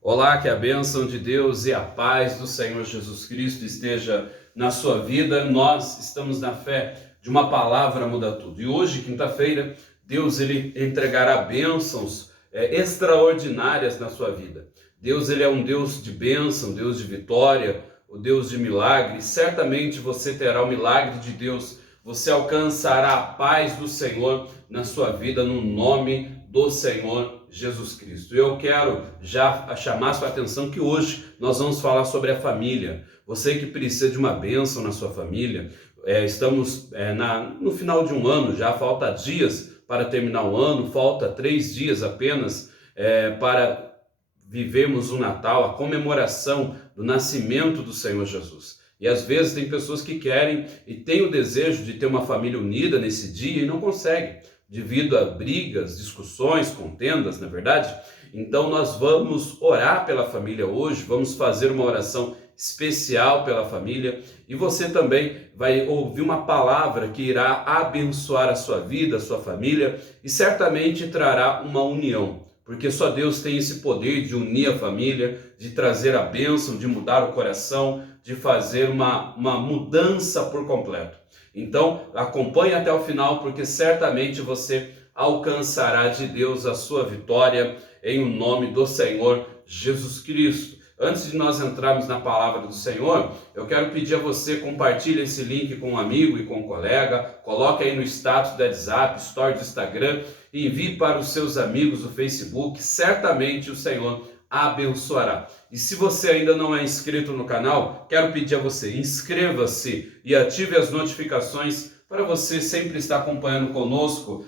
Olá, que a bênção de Deus e a paz do Senhor Jesus Cristo esteja na sua vida. Nós estamos na fé de uma palavra muda tudo. E hoje, quinta-feira, Deus ele entregará bênçãos extraordinárias na sua vida. Deus ele é um Deus de bênção, Deus de vitória, o Deus de milagre. Certamente você terá o milagre de Deus. Você alcançará a paz do Senhor na sua vida no nome do Senhor Jesus Cristo. Eu quero já chamar a sua atenção que hoje nós vamos falar sobre a família. Você que precisa de uma bênção na sua família, estamos no final de um ano, já falta dias para terminar o ano, falta 3 dias apenas para vivermos o Natal, a comemoração do nascimento do Senhor Jesus. E às vezes tem pessoas que querem e têm o desejo de ter uma família unida nesse dia e não conseguem, devido a brigas, discussões, contendas, na verdade. Então nós vamos orar pela família hoje, vamos fazer uma oração especial pela família e você também vai ouvir uma palavra que irá abençoar a sua vida, a sua família e certamente trará uma união. Porque só Deus tem esse poder de unir a família, de trazer a bênção, de mudar o coração, de fazer uma mudança por completo. Então, acompanhe até o final, porque certamente você alcançará de Deus a sua vitória em o nome do Senhor Jesus Cristo. Antes de nós entrarmos na palavra do Senhor, eu quero pedir a você, compartilhe esse link com um amigo e com um colega, coloque aí no status do WhatsApp, story do Instagram, e envie para os seus amigos do Facebook, certamente o Senhor abençoará. E se você ainda não é inscrito no canal, quero pedir a você, inscreva-se e ative as notificações para você sempre estar acompanhando conosco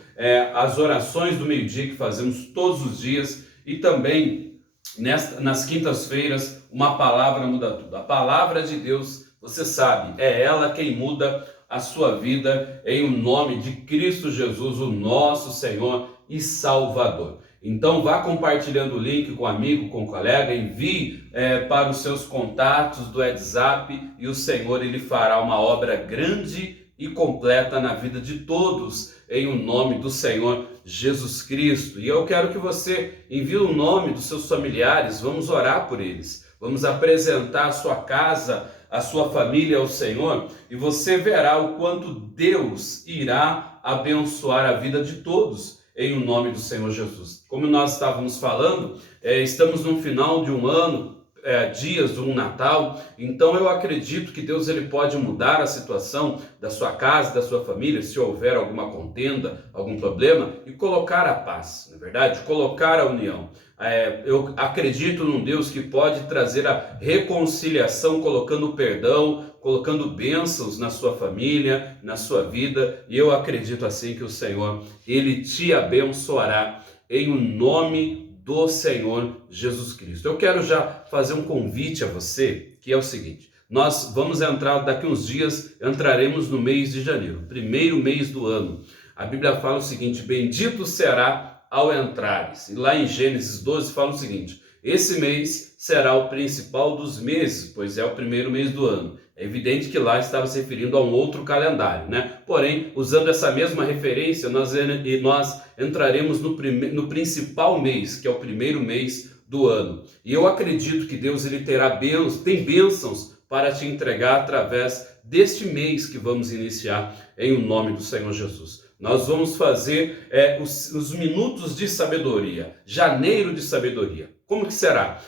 as orações do meio-dia que fazemos todos os dias e também nas quintas-feiras, uma palavra muda tudo. A palavra de Deus, você sabe, é ela quem muda a sua vida em o nome de Cristo Jesus, o nosso Senhor e Salvador. Então vá compartilhando o link com amigo, com colega, envie para os seus contatos do WhatsApp e o Senhor ele fará uma obra grande e completa na vida de todos, em o nome do Senhor Jesus Cristo. E eu quero que você envie o nome dos seus familiares, vamos orar por eles, vamos apresentar a sua casa, a sua família ao Senhor, e você verá o quanto Deus irá abençoar a vida de todos, em o nome do Senhor Jesus. Como nós estávamos falando, estamos no final de um ano, dias de um Natal, então eu acredito que Deus ele pode mudar a situação da sua casa, da sua família, se houver alguma contenda, algum problema, e colocar a paz, na verdade, colocar a união. Eu acredito num Deus que pode trazer a reconciliação, colocando perdão, colocando bênçãos na sua família, na sua vida, e eu acredito assim que o Senhor, ele te abençoará em o nome do Senhor Jesus Cristo. Eu quero já fazer um convite a você, que é o seguinte: nós vamos entrar daqui uns dias, entraremos no mês de janeiro, primeiro mês do ano. A Bíblia fala o seguinte: bendito será ao entrares. E lá em Gênesis 12 fala o seguinte: esse mês será o principal dos meses, pois é o primeiro mês do ano. É evidente que lá estava se referindo a um outro calendário, né? Porém, usando essa mesma referência, nós entraremos no principal mês, que é o primeiro mês do ano. E eu acredito que Deus ele tem bênçãos para te entregar através deste mês que vamos iniciar em o nome do Senhor Jesus. Nós vamos fazer os minutos de sabedoria, janeiro de sabedoria. Como que será?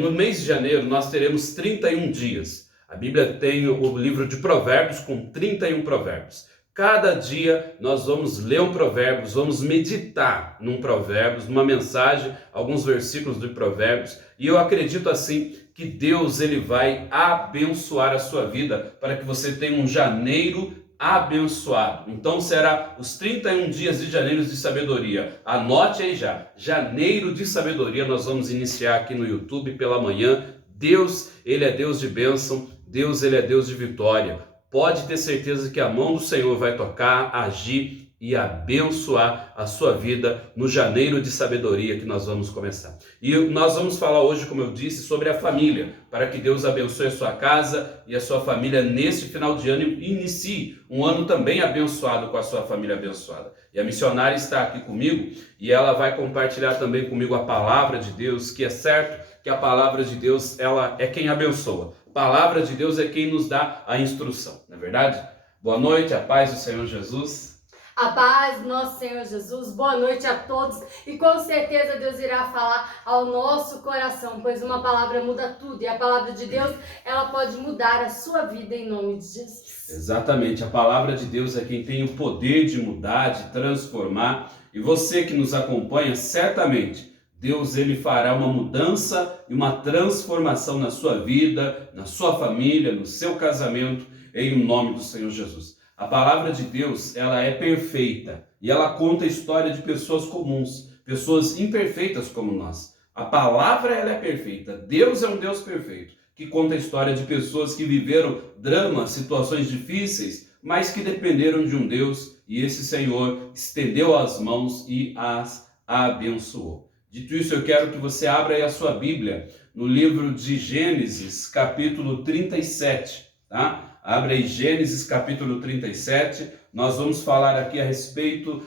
No mês de janeiro nós teremos 31 dias. A Bíblia tem o livro de Provérbios com 31 provérbios. Cada dia nós vamos ler um provérbio, vamos meditar num provérbio, numa mensagem, alguns versículos de provérbios. E eu acredito assim que Deus ele vai abençoar a sua vida para que você tenha um janeiro abençoado. Então será os 31 dias de janeiro de sabedoria. Anote aí já, janeiro de sabedoria nós vamos iniciar aqui no YouTube pela manhã. Deus, ele é Deus de bênção, Deus, ele é Deus de vitória. Pode ter certeza que a mão do Senhor vai tocar, agir e abençoar a sua vida no janeiro de sabedoria que nós vamos começar. E nós vamos falar hoje, como eu disse, sobre a família, para que Deus abençoe a sua casa e a sua família neste final de ano e inicie um ano também abençoado com a sua família abençoada. E a missionária está aqui comigo e ela vai compartilhar também comigo a palavra de Deus, que é certo que a palavra de Deus, ela é quem abençoa. A palavra de Deus é quem nos dá a instrução, não é verdade? Boa noite, a paz do Senhor Jesus. A paz do nosso Senhor Jesus, boa noite a todos e com certeza Deus irá falar ao nosso coração, pois uma palavra muda tudo e a palavra de Deus, ela pode mudar a sua vida em nome de Jesus. Exatamente, a palavra de Deus é quem tem o poder de mudar, de transformar, e você que nos acompanha, certamente Deus ele fará uma mudança e uma transformação na sua vida, na sua família, no seu casamento, em nome do Senhor Jesus. A palavra de Deus, ela é perfeita e ela conta a história de pessoas comuns, pessoas imperfeitas como nós. A palavra ela é perfeita. Deus é um Deus perfeito, que conta a história de pessoas que viveram dramas, situações difíceis, mas que dependeram de um Deus e esse Senhor estendeu as mãos e as abençoou. Dito isso, eu quero que você abra aí a sua Bíblia no livro de Gênesis, capítulo 37, tá? Abre aí Gênesis capítulo 37, nós vamos falar aqui a respeito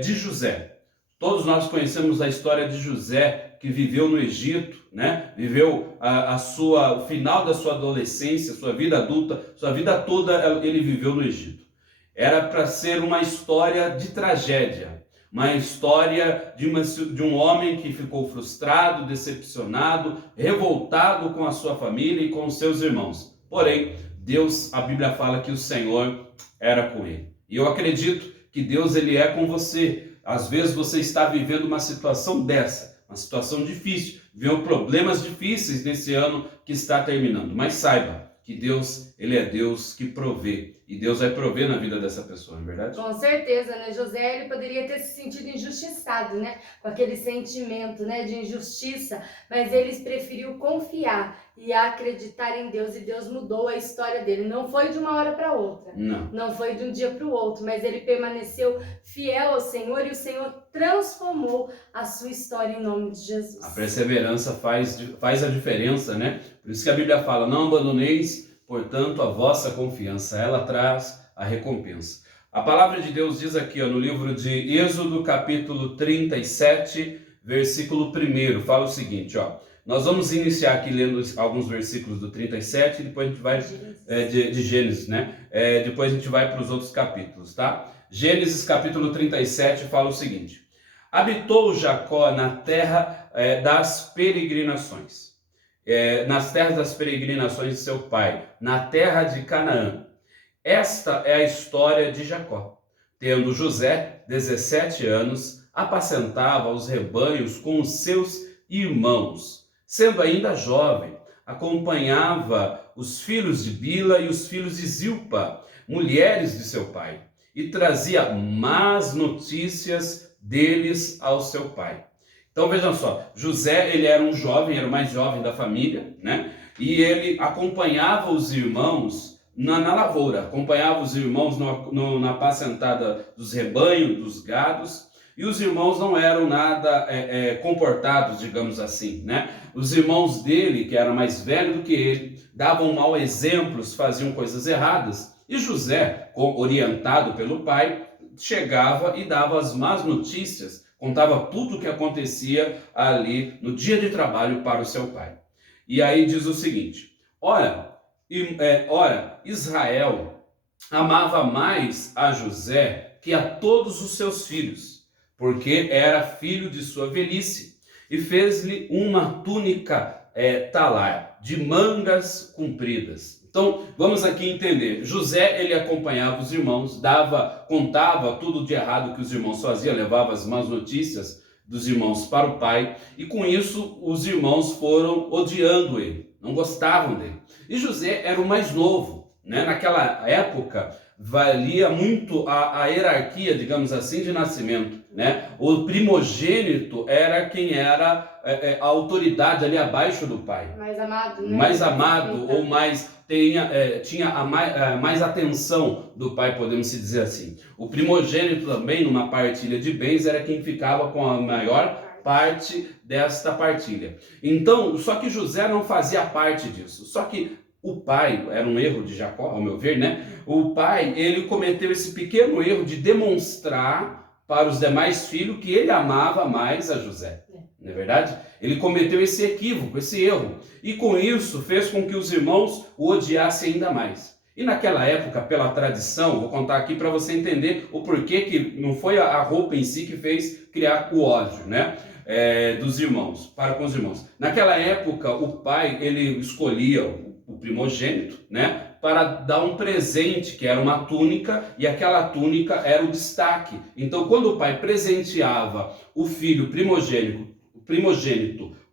de José. Todos nós conhecemos a história de José, que viveu no Egito, né? Viveu o final da sua adolescência, sua vida adulta, sua vida toda ele viveu no Egito. Era para ser uma história de tragédia, uma história de um homem que ficou frustrado, decepcionado, revoltado com a sua família e com os seus irmãos. Porém, Deus, a Bíblia fala que o Senhor era com ele. E eu acredito que Deus ele é com você. Às vezes você está vivendo uma situação dessa, uma situação difícil, vivendo problemas difíceis nesse ano que está terminando. Mas saiba que Deus, ele é Deus que provê. E Deus vai prover na vida dessa pessoa, não é verdade? Com certeza, né? José, ele poderia ter se sentido injustiçado, né? Com aquele sentimento, né, de injustiça, mas ele preferiu confiar e acreditar em Deus e Deus mudou a história dele. Não foi de uma hora para outra, não foi de um dia para o outro, mas ele permaneceu fiel ao Senhor e o Senhor transformou a sua história em nome de Jesus. A perseverança faz a diferença, né? Por isso que a Bíblia fala, não abandoneis, portanto, a vossa confiança, ela traz a recompensa. A palavra de Deus diz aqui, no livro de Êxodo, capítulo 37, versículo 1, fala o seguinte, nós vamos iniciar aqui lendo alguns versículos do 37, e depois a gente vai, de Gênesis, né? Depois a gente vai para os outros capítulos, tá? Gênesis, capítulo 37, fala o seguinte, habitou Jacó na terra das peregrinações. Nas terras das peregrinações de seu pai, na terra de Canaã. Esta é a história de Jacó. Tendo José 17 anos, apacentava os rebanhos com os seus irmãos. Sendo ainda jovem, acompanhava os filhos de Bila e os filhos de Zilpa, mulheres de seu pai, e trazia más notícias deles ao seu pai. Então vejam só, José ele era um jovem, era o mais jovem da família, né? E ele acompanhava os irmãos na lavoura, acompanhava os irmãos na apacentada dos rebanhos, dos gados, e os irmãos não eram nada comportados, digamos assim, né? Os irmãos dele, que eram mais velhos do que ele, davam mau exemplos, faziam coisas erradas, e José, orientado pelo pai, chegava e dava as más notícias, contava tudo o que acontecia ali no dia de trabalho para o seu pai. E aí diz o seguinte, ora, Israel amava mais a José que a todos os seus filhos, porque era filho de sua velhice, e fez-lhe uma túnica talar, de mangas compridas. Então, vamos aqui entender. José, ele acompanhava os irmãos, contava tudo de errado que os irmãos faziam, levava as más notícias dos irmãos para o pai, e com isso os irmãos foram odiando ele, não gostavam dele. E José era o mais novo, né? Naquela época valia muito a hierarquia, digamos assim, de nascimento, né? O primogênito era quem era a autoridade ali abaixo do pai. Mais amado, né? Mais amado ou mais tinha mais atenção do pai, podemos se dizer assim. O primogênito também, numa partilha de bens, era quem ficava com a maior parte desta partilha. Então, só que José não fazia parte disso. Só que o pai, era um erro de Jacó, ao meu ver, né? O pai, ele cometeu esse pequeno erro de demonstrar para os demais filhos que ele amava mais a José. Não é verdade? Ele cometeu esse equívoco, esse erro. E com isso fez com que os irmãos o odiassem ainda mais. E naquela época, pela tradição, vou contar aqui para você entender o porquê que não foi a roupa em si que fez criar o ódio, né? Dos irmãos, para com os irmãos. Naquela época, o pai, ele escolhia o primogênito, né? Para dar um presente, que era uma túnica, e aquela túnica era o destaque. Então, quando o pai presenteava o filho primogênito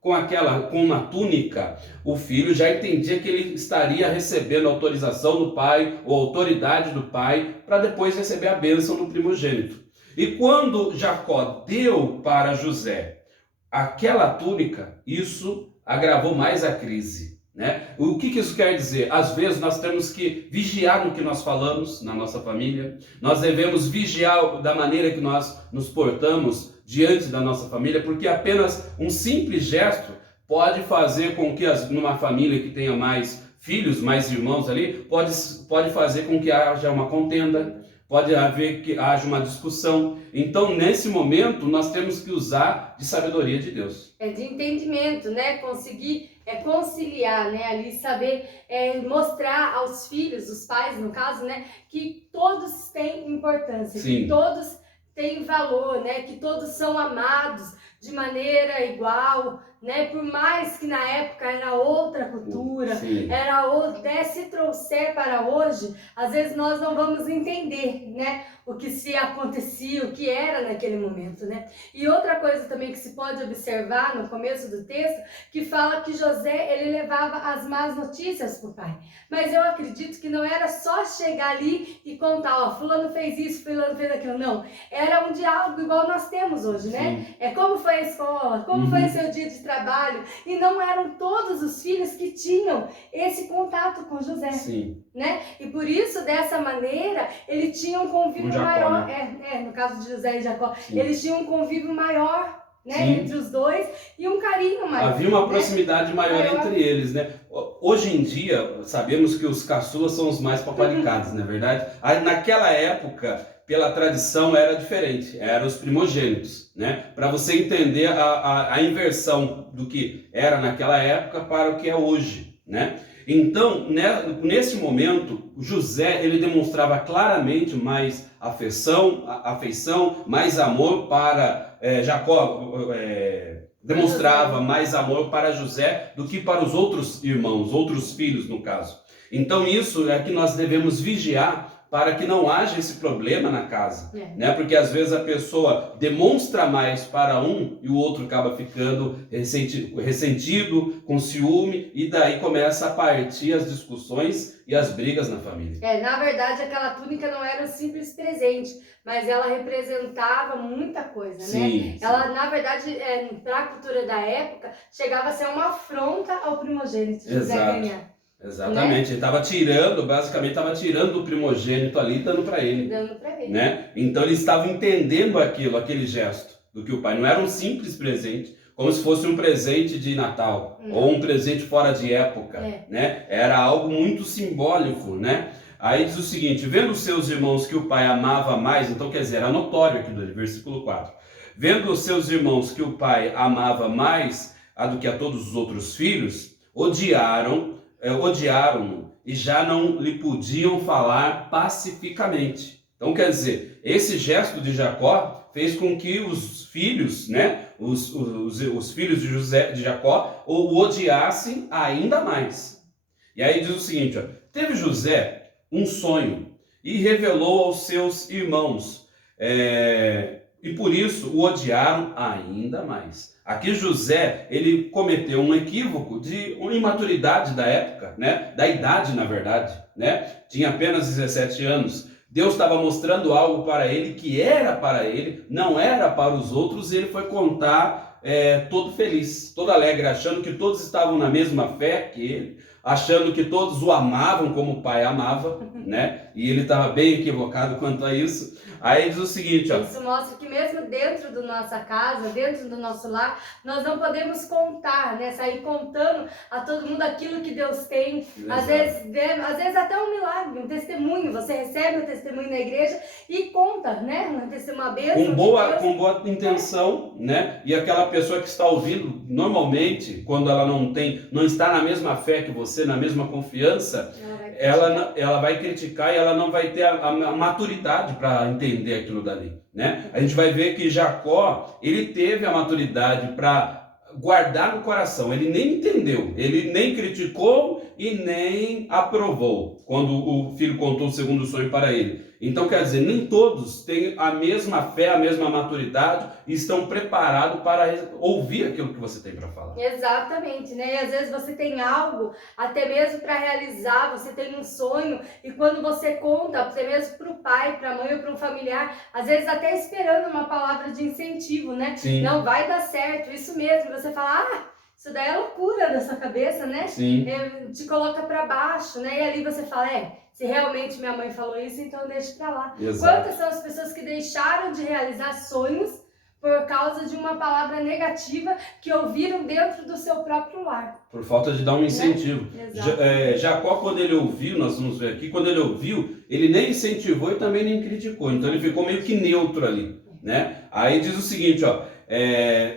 com uma túnica, o filho já entendia que ele estaria recebendo autorização do pai, ou autoridade do pai, para depois receber a bênção do primogênito. E quando Jacó deu para José aquela túnica, isso agravou mais a crise, né? O que isso quer dizer? Às vezes nós temos que vigiar no que nós falamos na nossa família, nós devemos vigiar da maneira que nós nos portamos diante da nossa família, porque apenas um simples gesto pode fazer com que numa família que tenha mais filhos, mais irmãos ali, pode fazer com que haja uma contenda, pode haver que haja uma discussão. Então, nesse momento, nós temos que usar de sabedoria de Deus. De entendimento, né? Conseguir conciliar, né? Ali saber mostrar aos filhos, os pais no caso, né? Que todos têm importância, Sim. que todos têm valor, né? Que todos são amados de maneira igual, né? Por mais que na época era outra cultura, Sim. era outra, né? Se trouxer para hoje, às vezes nós não vamos entender, né? O que se acontecia, o que era naquele momento, né? E outra coisa também que se pode observar no começo do texto, que fala que José, ele levava as más notícias para o pai. Mas eu acredito que não era só chegar ali e contar, ó, fulano fez isso, fulano fez aquilo, não. Era um diálogo igual nós temos hoje, né? Sim. Como foi a escola, como foi o seu dia de trabalho, e não eram todos os filhos que tinham esse contato com José. Sim. Né? E por isso, dessa maneira, ele tinha um convívio Jacó, maior, né? No caso de José e Jacó, Sim. eles tinham um convívio maior, né? Sim. Entre os dois, e um carinho maior. Havia uma proximidade maior entre eles, né? Hoje em dia, sabemos que os caçulas são os mais paparicados, não é verdade? Naquela época, pela tradição, era diferente, eram os primogênitos, né? Para você entender a inversão do que era naquela época para o que é hoje, né? Então, nesse momento, José, ele demonstrava claramente mais afeição, mais amor para Jacó, demonstrava mais amor para José do que para os outros irmãos, outros filhos no caso. Então isso é que nós devemos vigiar para que não haja esse problema na casa, né? Porque às vezes a pessoa demonstra mais para um e o outro acaba ficando ressentido, com ciúme, e daí começa a partir as discussões e as brigas na família. Na verdade, aquela túnica não era um simples presente, mas ela representava muita coisa, Sim, né? Ela, na verdade, para a cultura da época, chegava a ser uma afronta ao primogênito José ganhar. Exatamente, ele estava tirando, basicamente estava tirando do primogênito ali e dando para ele. Né? Então ele estava entendendo aquele gesto do que o pai, não era um simples presente, como se fosse um presente de Natal, ou um presente fora de época, né? Era algo muito simbólico, né? Aí diz o seguinte: vendo os seus irmãos que o pai amava mais, então quer dizer, era notório aqui do versículo 4, vendo os seus irmãos que o pai amava mais do que a todos os outros filhos, odiaram-no e já não lhe podiam falar pacificamente. Então quer dizer, esse gesto de Jacó fez com que os filhos, né, os filhos de Jacó o odiassem ainda mais. E aí diz o seguinte, teve José um sonho e revelou aos seus irmãos, e por isso o odiaram ainda mais. Aqui José, ele cometeu um equívoco de uma imaturidade da época, né? Da idade, na verdade, né? Tinha apenas 17 anos. Deus estava mostrando algo para ele que era para ele, não era para os outros, e ele foi contar todo feliz, todo alegre, achando que todos estavam na mesma fé que ele, achando que todos o amavam como o pai amava, né? E ele estava bem equivocado quanto a isso. Aí diz o seguinte, ó. Isso mostra que mesmo dentro da nossa casa, dentro do nosso lar, nós não podemos contar, né? Sair contando a todo mundo aquilo que Deus tem. Às vezes até um milagre, um testemunho. Você recebe um testemunho na igreja e conta, né? Um testemunho, uma bênção. Com boa intenção, né? E aquela pessoa que está ouvindo, normalmente, quando ela não está na mesma fé que você, na mesma confiança, ela vai criticar e ela não vai ter a maturidade para entender aquilo dali, né? A gente vai ver que Jacó, ele teve a maturidade para guardar no coração, ele nem entendeu, ele nem criticou e nem aprovou quando o filho contou o segundo sonho para ele. Então, quer dizer, nem todos têm a mesma fé, a mesma maturidade e estão preparados para ouvir aquilo que você tem para falar. Exatamente, né? E às vezes você tem algo, até mesmo para realizar, você tem um sonho, e quando você conta, até mesmo para o pai, para a mãe ou para um familiar, às vezes até esperando uma palavra de incentivo, né? Sim. Não vai dar certo, isso mesmo. Você fala, isso daí é loucura da sua cabeça, né? Sim. Te coloca para baixo, né? E ali você fala, se realmente minha mãe falou isso, então deixa pra lá. Exato. Quantas são as pessoas que deixaram de realizar sonhos por causa de uma palavra negativa que ouviram dentro do seu próprio lar? Por falta de dar um incentivo. Jacó, quando ele ouviu, nós vamos ver aqui, quando ele ouviu, ele nem incentivou e também nem criticou. Então ele ficou meio que neutro ali, né? Aí diz o seguinte, ó.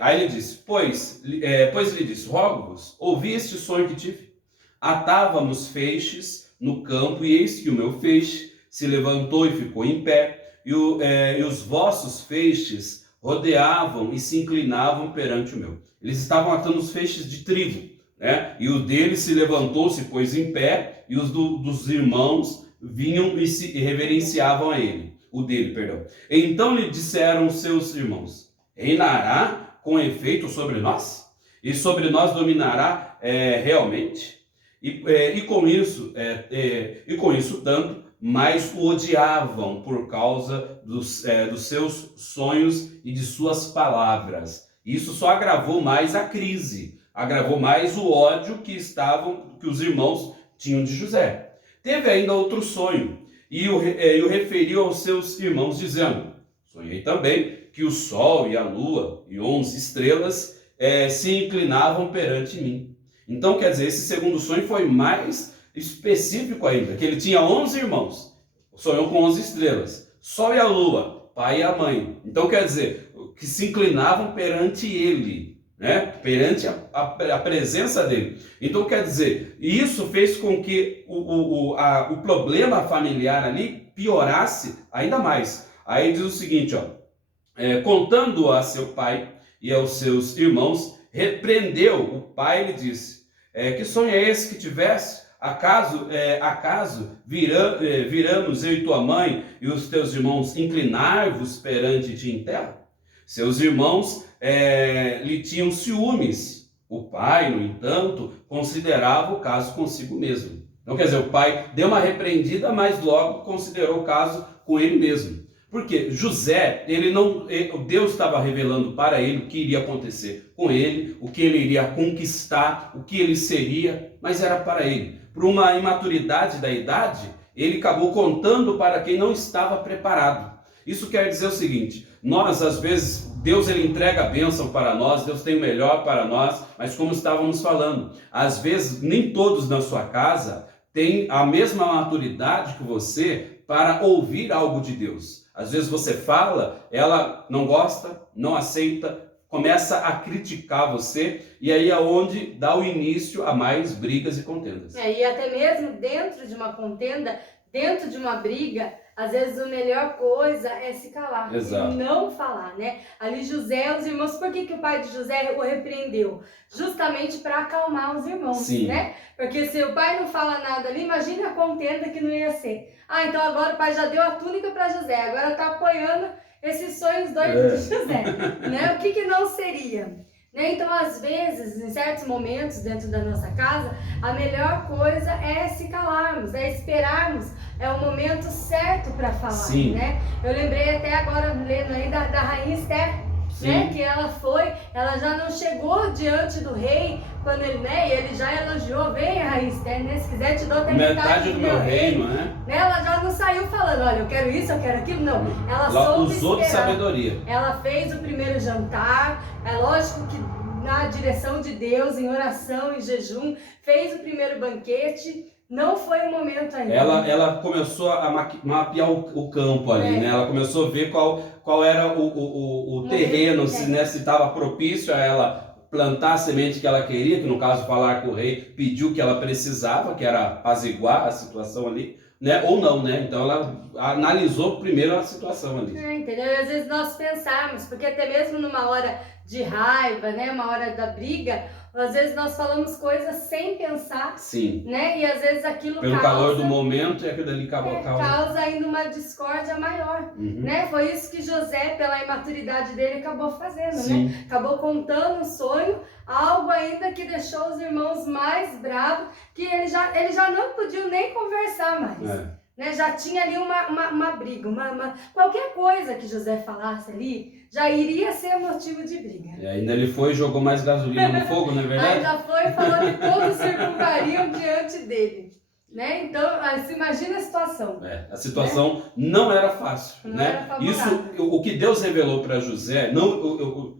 Aí ele disse, pois lhe disse, rogo-vos, ouvi este sonho que tive. Atávamos feixes no campo, e eis que o meu feixe se levantou e ficou em pé, e os vossos feixes rodeavam e se inclinavam perante o meu. Eles estavam atando os feixes de trigo, né? E o dele se levantou, se pôs em pé, e os dos irmãos vinham e se reverenciavam a ele, o dele, perdão. Então lhe disseram os seus irmãos, reinará com efeito sobre nós? E sobre nós dominará realmente? E com isso tanto, mas o odiavam por causa dos seus sonhos e de suas palavras. Isso só agravou mais a crise, agravou mais o ódio que os irmãos tinham de José. Teve ainda outro sonho, e o referiu aos seus irmãos, dizendo, sonhei também que o sol e a lua e 11 estrelas se inclinavam perante mim. Então, quer dizer, esse segundo sonho foi mais específico ainda, que ele tinha 11 irmãos, sonhou com 11 estrelas, sol e a lua, pai e a mãe. Então, quer dizer, que se inclinavam perante ele, né? Perante a presença dele. Então, quer dizer, isso fez com que o problema familiar ali piorasse ainda mais. Aí diz o seguinte, ó, contando a seu pai e aos seus irmãos, repreendeu o pai e lhe disse, que sonho é esse que tiveste? Acaso viramos eu e tua mãe e os teus irmãos inclinar-vos perante ti em terra? Seus irmãos lhe tinham ciúmes. O pai, no entanto, considerava o caso consigo mesmo. Então, quer dizer, o pai deu uma repreendida, mas logo considerou o caso com ele mesmo. Porque José, Deus estava revelando para ele o que iria acontecer com ele, o que ele iria conquistar, o que ele seria, mas era para ele. Por uma imaturidade da idade, ele acabou contando para quem não estava preparado. Isso quer dizer o seguinte, nós às vezes, Deus ele entrega a bênção para nós, Deus tem o melhor para nós, mas como estávamos falando, às vezes nem todos na sua casa têm a mesma maturidade que você para ouvir algo de Deus. Às vezes você fala, ela não gosta, não aceita, começa a criticar você, e aí é onde dá o início a mais brigas e contendas. E até mesmo dentro de uma contenda, dentro de uma briga, às vezes a melhor coisa é se calar. Exato. E não falar, né? Ali José, os irmãos, por que o pai de José o repreendeu? Justamente para acalmar os irmãos, Sim. né? Porque se o pai não fala nada ali, imagina a contenda que não ia ser. Então agora o pai já deu a túnica para José, agora está apoiando esses sonhos doidos de José, né? O que não seria? né? Então, às vezes, em certos momentos dentro da nossa casa, a melhor coisa é se calarmos, é esperarmos, é o momento certo para falar, Sim. né? Eu lembrei até agora, lendo aí, da Rainha Esther, né, que ela já não chegou diante do rei, quando ele, né, ele já elogiou, vem a Rainha Esther, né, se quiser te dou até metade do meu reino, né? Ela já não saiu falando, olha, eu quero isso, eu quero aquilo, não. Ela soube usou de esperar. sabedoria. Ela fez o primeiro jantar, é lógico que na direção de Deus, em oração, em jejum, fez o primeiro banquete. Não foi o momento ainda. Ela começou a mapear o campo ali, né? Ela começou a ver qual era o terreno, se estava propício a ela plantar a semente que ela queria, que no caso falar com o rei pediu que ela precisava, que era apaziguar a situação ali, né? Ou não, né? Então ela analisou primeiro a situação ali. Entendeu? E às vezes nós pensamos, porque até mesmo numa hora de raiva, né? Uma hora da briga, às vezes nós falamos coisas sem pensar. Sim. Né? E às vezes aquilo pelo calor do momento, e aquilo ali causa ainda uma discórdia maior. Né? Foi isso que José, pela imaturidade dele, acabou fazendo. Né? Acabou contando um sonho, algo ainda que deixou os irmãos mais bravos, que eles já não podiam nem conversar mais. Né? Já tinha ali uma briga, qualquer coisa que José falasse ali, já iria ser motivo de briga. E ainda ele foi e jogou mais gasolina no fogo, não é verdade? Ainda foi e falou que todos circundariam diante dele. Né? Então, se imagina a situação. A situação não era fácil. Não era favorável. Isso, o que Deus revelou para José,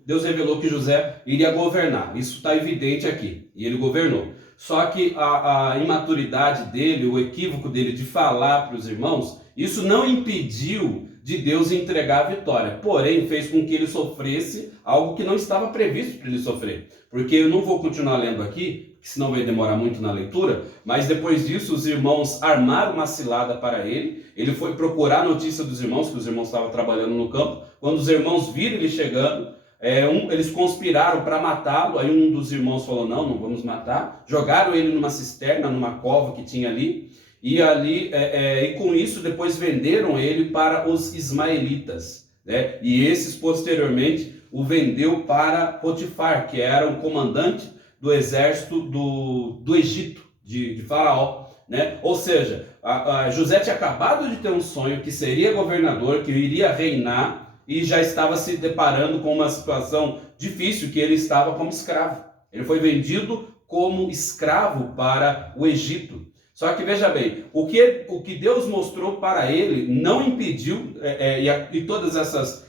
Deus revelou que José iria governar. Isso está evidente aqui. E ele governou. Só que a imaturidade dele, o equívoco dele de falar para os irmãos, isso não impediu de Deus entregar a vitória. Porém, fez com que ele sofresse algo que não estava previsto para ele sofrer. Porque eu não vou continuar lendo aqui, senão vai demorar muito na leitura, mas depois disso os irmãos armaram uma cilada para ele. Ele foi procurar a notícia dos irmãos, que os irmãos estavam trabalhando no campo. Quando os irmãos viram ele chegando, eles conspiraram para matá-lo. Aí um dos irmãos falou, não vamos matar. Jogaram ele numa cisterna, numa cova que tinha ali. E ali, e com isso depois venderam ele para os ismaelitas, né? E esses posteriormente o vendeu para Potifar, que era o comandante do exército do Egito, de Faraó, né? Ou seja, José tinha acabado de ter um sonho que seria governador, que iria reinar, e já estava se deparando com uma situação difícil, que ele estava como escravo. Ele foi vendido como escravo para o Egito. Só que veja bem, o que Deus mostrou para ele não impediu, e todas essas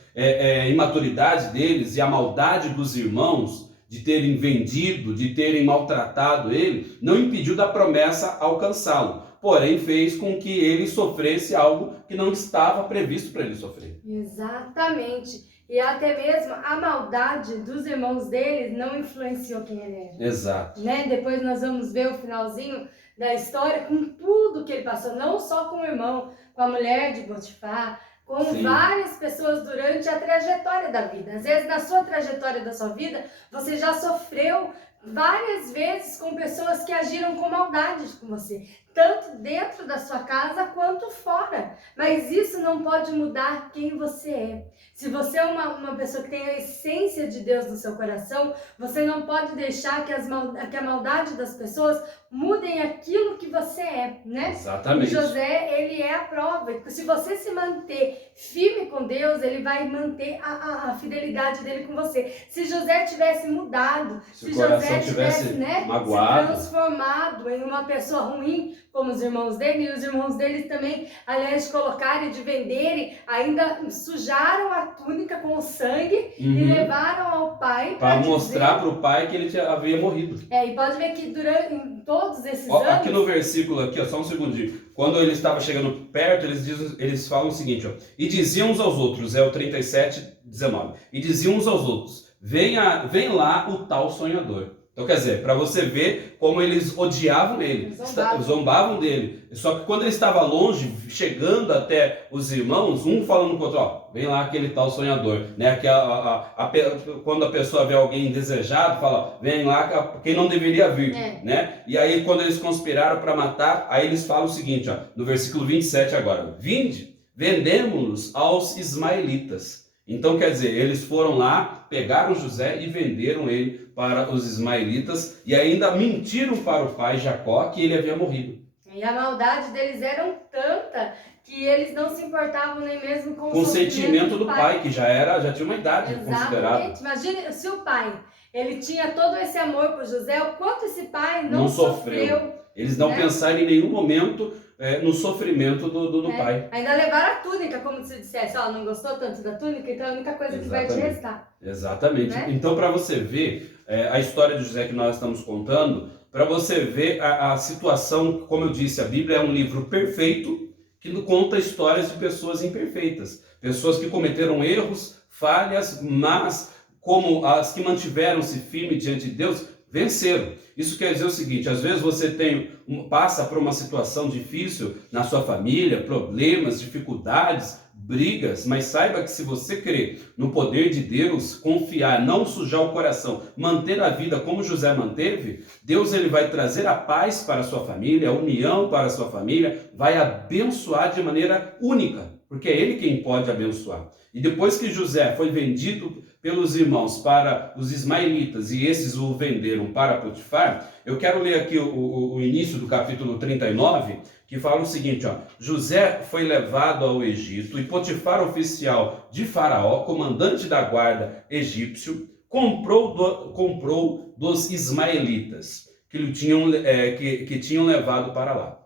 imaturidades deles e a maldade dos irmãos de terem vendido, de terem maltratado ele, não impediu da promessa alcançá-lo. Porém, fez com que ele sofresse algo que não estava previsto para ele sofrer. Exatamente. E até mesmo a maldade dos irmãos deles não influenciou quem ele era. Exato. Né? Depois nós vamos ver o finalzinho da história com tudo que ele passou, não só com o irmão, com a mulher de Potifar, com várias pessoas durante a trajetória da vida. Às vezes, na sua trajetória da sua vida, você já sofreu várias vezes com pessoas que agiram com maldade com você, tanto dentro da sua casa quanto fora. Mas isso não pode mudar quem você é. Se você é uma pessoa que tem a essência de Deus no seu coração, você não pode deixar que a maldade das pessoas mudem aquilo que você é, né? Exatamente. E José, ele é a prova. Se você se manter firme com Deus, ele vai manter a fidelidade dele com você. Se José tivesse mudado, se José tivesse magoado, se transformado em uma pessoa ruim, como os irmãos dele, e os irmãos dele também, aliás de colocarem, de venderem, ainda sujaram a túnica com o sangue e levaram ao pai para mostrar para o pai que ele havia morrido. E pode ver que durante todos esses anos... Aqui no versículo, aqui, só um segundinho. Quando ele estava chegando perto, eles falam o seguinte, e diziam uns aos outros, o 37:19, e diziam uns aos outros, vem lá o tal sonhador. Então, quer dizer, para você ver como eles odiavam ele, zombavam dele. Só que quando ele estava longe, chegando até os irmãos, um falando com o outro, vem lá aquele tal sonhador. Né? Quando a pessoa vê alguém indesejado, fala, vem lá quem não deveria vir. Né? E aí, quando eles conspiraram para matar, aí eles falam o seguinte, no versículo 27 agora, vinde, vendemos-los aos ismaelitas. Então, quer dizer, eles foram lá, pegaram José e venderam ele para os ismaelitas e ainda mentiram para o pai Jacó que ele havia morrido. E a maldade deles era tanta que eles não se importavam nem mesmo com Com o o sentimento do pai, que já tinha uma idade considerável. Exatamente. Imagina se o pai, ele tinha todo esse amor por José, o quanto esse pai Não sofreu. Eles não pensaram em nenhum momento no sofrimento do pai. Ainda levaram a túnica, como se dissesse, ó, não gostou tanto da túnica, então é a única coisa que vai te restar. Exatamente. Né? Então, para você ver a história de José que nós estamos contando, para você ver a situação, como eu disse, a Bíblia é um livro perfeito que conta histórias de pessoas imperfeitas, pessoas que cometeram erros, falhas, mas como as que mantiveram-se firmes diante de Deus, venceram. Isso quer dizer o seguinte, às vezes você passa por uma situação difícil na sua família, problemas, dificuldades, brigas, mas saiba que se você crer no poder de Deus, confiar, não sujar o coração, manter a vida como José manteve, Deus ele vai trazer a paz para a sua família, a união para a sua família, vai abençoar de maneira única, porque é Ele quem pode abençoar. E depois que José foi vendido pelos irmãos para os ismaelitas e esses o venderam para Potifar, eu quero ler aqui o início do capítulo 39, que fala o seguinte, ó: José foi levado ao Egito e Potifar, oficial de Faraó, comandante da guarda egípcio, comprou dos ismaelitas que tinham levado para lá.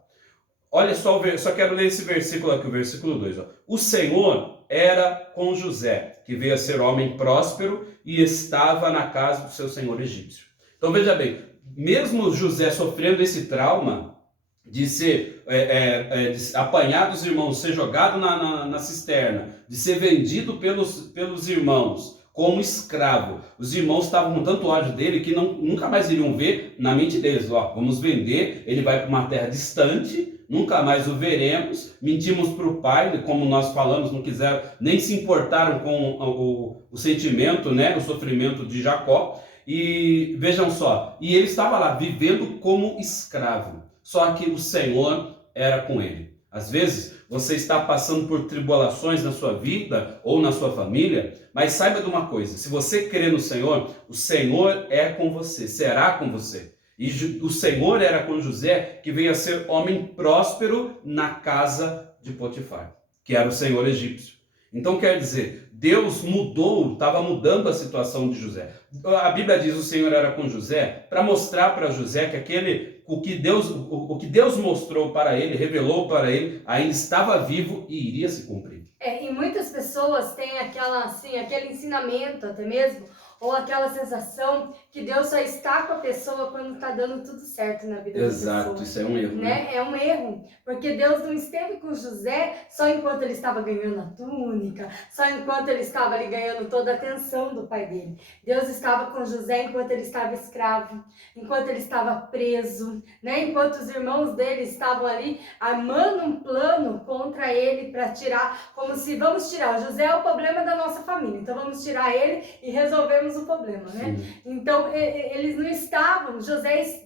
Olha só, só quero ler esse versículo aqui, o versículo 2. Ó. O Senhor era com José, que veio a ser homem próspero e estava na casa do seu senhor egípcio. Então veja bem, mesmo José sofrendo esse trauma de ser de apanhar dos irmãos, ser jogado na cisterna, de ser vendido pelos irmãos como escravo, os irmãos estavam com tanto ódio dele que nunca mais iriam ver na mente deles. Ó, vamos vender, ele vai para uma terra distante, nunca mais o veremos, mentimos para o pai, como nós falamos, não quiseram, nem se importaram com o sentimento, né, o sofrimento de Jacó, e vejam só, e ele estava lá vivendo como escravo, só que o Senhor era com ele. Às vezes você está passando por tribulações na sua vida ou na sua família, mas saiba de uma coisa, se você crer no Senhor, o Senhor é com você, será com você. E o Senhor era com José, que veio a ser homem próspero na casa de Potifar, que era o senhor egípcio. Então quer dizer, Deus estava mudando a situação de José. A Bíblia diz que o Senhor era com José para mostrar para José que o que Deus mostrou para ele, revelou para ele, ainda estava vivo e iria se cumprir. E muitas pessoas têm aquele ensinamento até mesmo, ou aquela sensação que Deus só está com a pessoa quando está dando tudo certo na vida da pessoa. Exato, isso é um erro. Né? É um erro, porque Deus não esteve com José só enquanto ele estava ganhando a túnica, só enquanto ele estava ali ganhando toda a atenção do pai dele. Deus estava com José enquanto ele estava escravo, enquanto ele estava preso, né? Enquanto os irmãos dele estavam ali armando um plano contra ele para tirar, como se vamos tirar, o José é o problema da nossa família, então vamos tirar ele e resolvemos o problema, né? Sim. Então eles não estavam,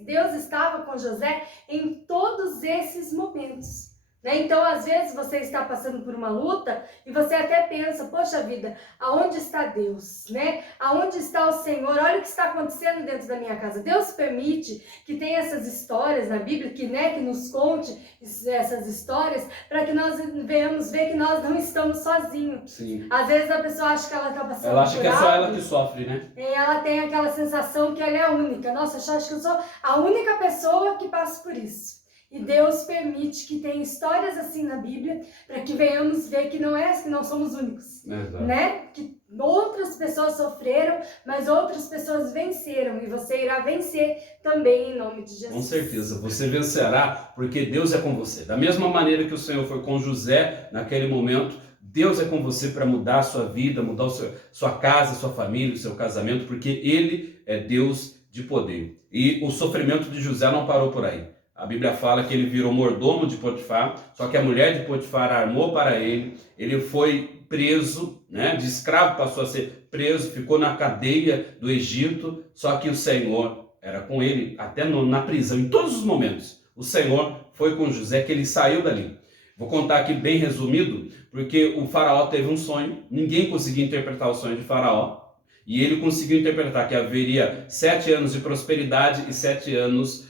Deus estava com José em todos esses momentos, né? Então às vezes você está passando por uma luta e você até pensa, poxa vida, aonde está Deus, né? Aonde está o Senhor? Olha o que está acontecendo dentro da minha casa. Deus permite que tenha essas histórias na Bíblia, que nos conte essas histórias, para que nós venhamos ver que nós não estamos sozinhos. Sim. Às vezes a pessoa acha que ela está passando por ela acha que é só ela que sofre, né? E ela tem aquela sensação que ela é a única. Nossa, eu acho que eu sou a única pessoa que passa por isso. E Deus permite que tenha histórias assim na Bíblia, para que venhamos ver que não somos únicos, né? Que outras pessoas sofreram, mas outras pessoas venceram, e você irá vencer também em nome de Jesus. Com certeza, você vencerá, porque Deus é com você. Da mesma maneira que o Senhor foi com José naquele momento, Deus é com você para mudar a sua vida, mudar sua casa, sua família, o seu casamento, porque Ele é Deus de poder. E o sofrimento de José não parou por aí. A Bíblia fala que ele virou mordomo de Potifar, só que a mulher de Potifar armou para ele foi preso, né, de escravo passou a ser preso, ficou na cadeia do Egito, só que o Senhor era com ele até na prisão, em todos os momentos. O Senhor foi com José, que ele saiu dali. Vou contar aqui bem resumido, porque o faraó teve um sonho, ninguém conseguia interpretar o sonho de faraó, e ele conseguiu interpretar que haveria 7 anos de prosperidade e 7 anos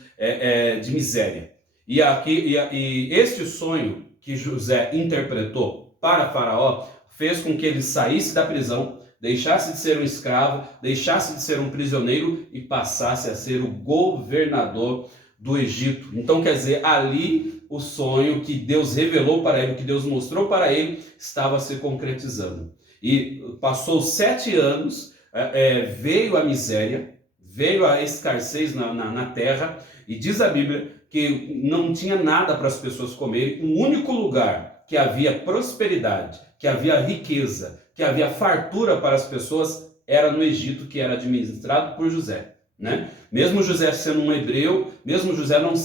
de miséria. E este sonho que José interpretou para faraó fez com que ele saísse da prisão, deixasse de ser um escravo, deixasse de ser um prisioneiro e passasse a ser o governador do Egito. Então, quer dizer, ali o sonho que Deus revelou para ele, que Deus mostrou para ele, estava se concretizando. E passou 7 anos, veio a miséria, veio a escassez na terra, e diz a Bíblia que não tinha nada para as pessoas comerem. O único lugar que havia prosperidade, que havia riqueza, que havia fartura para as pessoas, era no Egito, que era administrado por José, né? Mesmo José sendo um hebreu, mesmo José não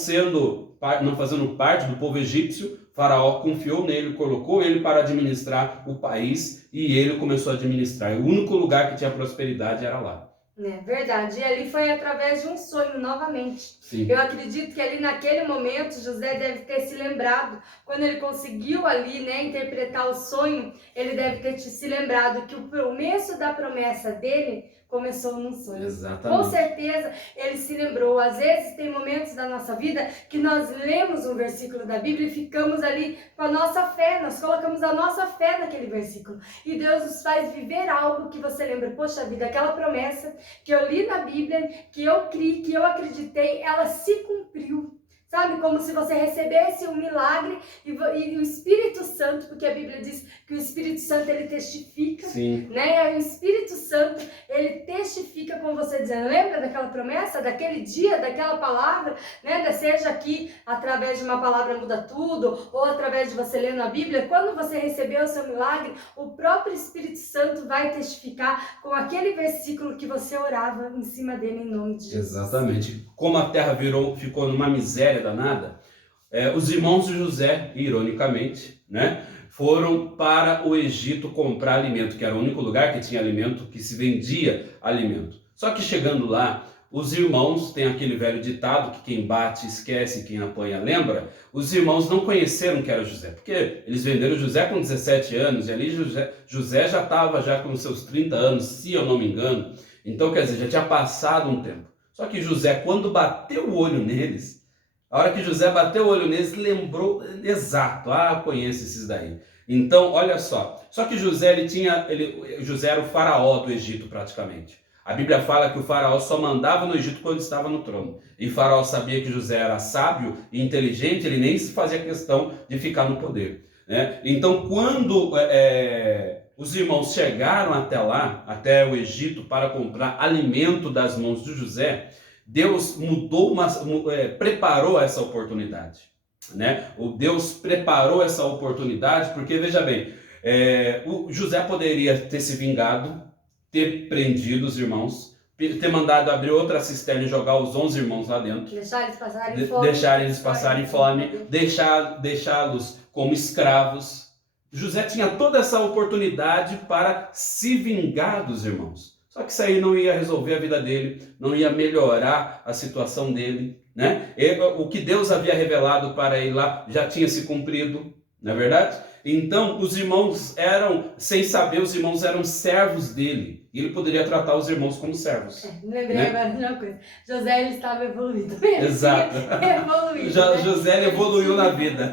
fazendo parte do povo egípcio, Faraó confiou nele, colocou ele para administrar o país e ele começou a administrar. O único lugar que tinha prosperidade era lá. Verdade, e ali foi através de um sonho novamente. Sim. Eu acredito que ali naquele momento José deve ter se lembrado, quando ele conseguiu ali, né, interpretar o sonho, ele deve ter se lembrado que o começo da promessa dele começou num sonho. Exatamente. Com certeza ele se lembrou. Às vezes tem momentos da nossa vida que nós lemos um versículo da Bíblia e ficamos ali com a nossa fé, nós colocamos a nossa fé naquele versículo. E Deus nos faz viver algo que você lembra, poxa vida, aquela promessa que eu li na Bíblia, que eu criei, que eu acreditei, ela se cumpriu. Sabe, como se você recebesse um milagre e o Espírito Santo, porque a Bíblia diz que o Espírito Santo ele testifica, Sim. né? O Espírito Santo ele testifica com você dizendo, lembra daquela promessa, daquele dia, daquela palavra, né? Seja aqui através de uma palavra muda tudo, ou através de você lendo a Bíblia, quando você recebeu o seu milagre, o próprio Espírito Santo vai testificar com aquele versículo que você orava em cima dele em nome de Jesus. Exatamente. Como a terra ficou numa miséria danada, os irmãos de José, ironicamente, né, foram para o Egito comprar alimento, que era o único lugar que tinha alimento, que se vendia alimento. Só que chegando lá, os irmãos, tem aquele velho ditado que quem bate esquece, quem apanha lembra. Os irmãos não conheceram que era José, porque eles venderam José com 17 anos, e ali José já estava com seus 30 anos, se eu não me engano. Então, quer dizer, já tinha passado um tempo. Só que José, quando bateu o olho neles, a hora que José bateu o olho neles, lembrou exato, conheço esses daí. Então, olha só, só que José era o faraó do Egito praticamente. A Bíblia fala que o faraó só mandava no Egito quando estava no trono. E o faraó sabia que José era sábio e inteligente, ele nem se fazia questão de ficar no poder, né? Então, quando os irmãos chegaram até lá, até o Egito, para comprar alimento das mãos de José, Deus preparou essa oportunidade, né? Deus preparou essa oportunidade porque, veja bem, o José poderia ter se vingado, ter prendido os irmãos, ter mandado abrir outra cisterna e jogar os 11 irmãos lá dentro, deixar eles passarem fome, deixá-los como escravos. José tinha toda essa oportunidade para se vingar dos irmãos. Só que isso aí não ia resolver a vida dele, não ia melhorar a situação dele, né? O que Deus havia revelado para ele lá já tinha se cumprido, não é verdade? Então, os irmãos sem saber, os irmãos eram servos dele. E ele poderia tratar os irmãos como servos. Lembrei agora de uma coisa. José, ele estava evoluído. Exato. José evoluiu na vida.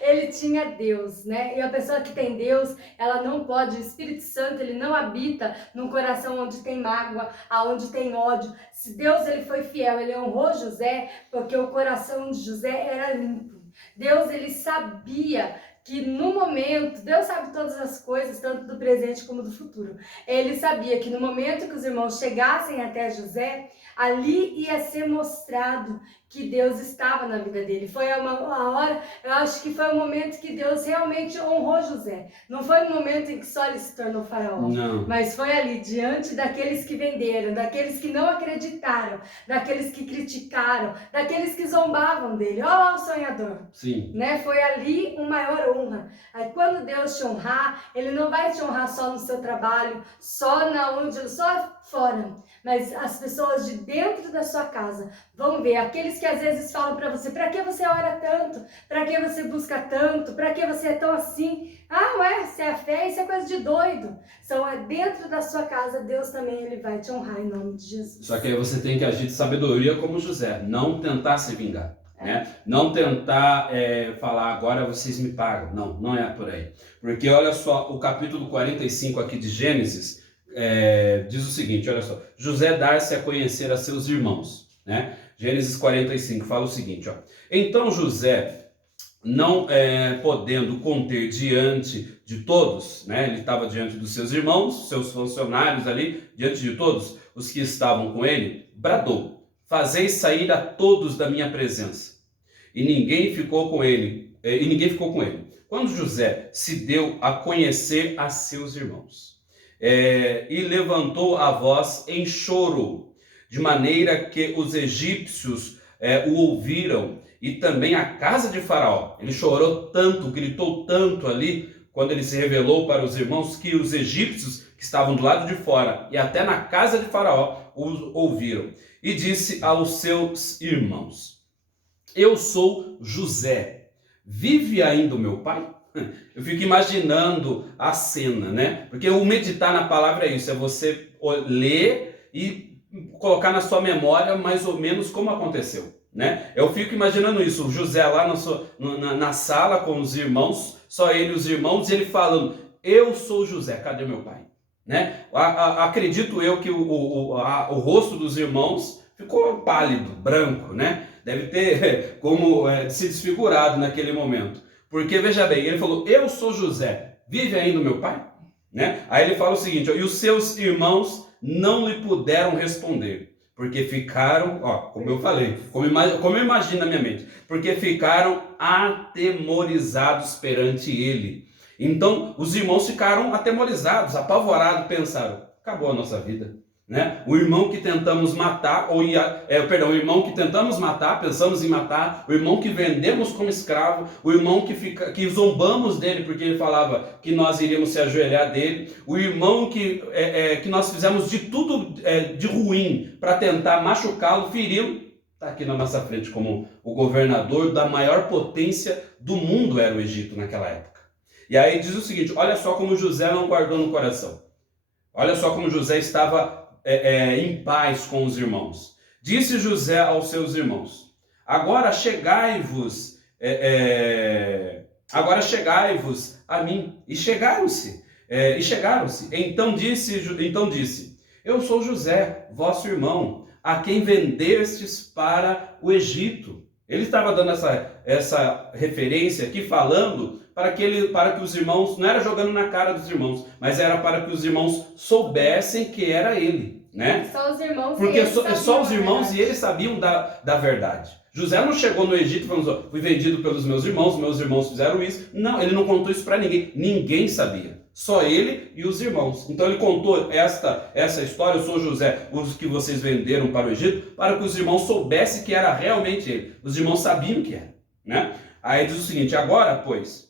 ele tinha Deus, né? E a pessoa que tem Deus, ela não pode, o Espírito Santo, ele não habita num coração onde tem mágoa, aonde tem ódio. Se Deus, ele foi fiel, ele honrou José, porque o coração de José era limpo. Deus, ele sabia que no momento, Deus sabe todas as coisas, tanto do presente como do futuro. Ele sabia que no momento que os irmãos chegassem até José, ali ia ser mostrado que Deus estava na vida dele. Foi uma hora, eu acho que foi um momento que Deus realmente honrou José. Não foi um momento em que só ele se tornou faraó. Não. Mas foi ali, diante daqueles que venderam, daqueles que não acreditaram, daqueles que criticaram, daqueles que zombavam dele. Olha lá o sonhador. Sim. Né? Foi ali uma maior honra. Aí quando Deus te honrar, ele não vai te honrar só no seu trabalho, só fora, mas as pessoas de dentro da sua casa vão ver. Aqueles que às vezes falam para você: para que você ora tanto? Para que você busca tanto? Para que você é tão assim? Ah, ué, se é fé, isso é coisa de doido. Dentro da sua casa, Deus também ele vai te honrar em nome de Jesus. Só que aí você tem que agir de sabedoria como José, não tentar se vingar. Né? Não tentar falar agora vocês me pagam. Não, não é por aí. Porque olha só, o capítulo 45 aqui de Gênesis diz o seguinte, olha só. José dar-se a conhecer a seus irmãos. Né? Gênesis 45 fala o seguinte, ó. Então José, não podendo conter diante de todos, né? Ele estava diante dos seus irmãos, seus funcionários ali, diante de todos os que estavam com ele, bradou: fazeis sair a todos da minha presença. E ninguém ficou com ele. Quando José se deu a conhecer a seus irmãos, e levantou a voz em choro, de maneira que os egípcios o ouviram, e também a casa de Faraó. Ele chorou tanto, gritou tanto ali, quando ele se revelou para os irmãos, que os egípcios que estavam do lado de fora e até na casa de Faraó os ouviram. E disse aos seus irmãos: eu sou José, vive ainda o meu pai? Eu fico imaginando a cena, né? Porque o meditar na palavra é isso, é você ler e colocar na sua memória mais ou menos como aconteceu, né? Eu fico imaginando isso, o José lá na sala com os irmãos, só ele e os irmãos, e ele falando: eu sou José, cadê meu pai? Né? Acredito eu que o rosto dos irmãos ficou pálido, branco, né? Deve ter como se desfigurado naquele momento. Porque, veja bem, ele falou: eu sou José, vive ainda o meu pai? Né? Aí ele fala o seguinte, ó, e os seus irmãos não lhe puderam responder, porque ficaram, ó, como eu falei, como eu imagino na minha mente, porque ficaram atemorizados perante ele. Então, os irmãos ficaram atemorizados, apavorados, pensaram: acabou a nossa vida. Né? O irmão que tentamos matar, o irmão que tentamos matar, pensamos em matar, o irmão que vendemos como escravo, o irmão que zombamos dele porque ele falava que nós iríamos se ajoelhar dele, o irmão que nós fizemos de tudo de ruim para tentar machucá-lo, feri-lo, está aqui na nossa frente como o governador da maior potência do mundo era o Egito naquela época. E aí diz o seguinte, olha só como José não guardou no coração, olha só como José estava em paz com os irmãos. Disse José aos seus irmãos: agora chegai-vos a mim. E chegaram-se. Então disse: eu sou José, vosso irmão, a quem vendestes para o Egito. Ele estava dando essa referência aqui, falando para que os irmãos, não era jogando na cara dos irmãos, mas era para que os irmãos soubessem que era ele, né? Só os irmãos. Porque só os irmãos e eles sabiam da verdade. José não chegou no Egito falando: fui vendido pelos meus irmãos fizeram isso. Não, ele não contou isso para ninguém. Ninguém sabia. Só ele e os irmãos. Então ele contou essa história: eu sou José, os que vocês venderam para o Egito, para que os irmãos soubessem que era realmente ele. Os irmãos sabiam que era, né? Aí diz o seguinte: agora, pois,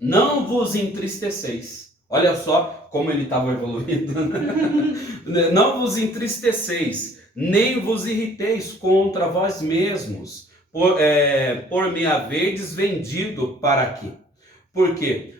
não vos entristeceis. Olha só como ele estava evoluído. Não vos entristeceis, nem vos irriteis contra vós mesmos, por me haverdes vendido para aqui. Porque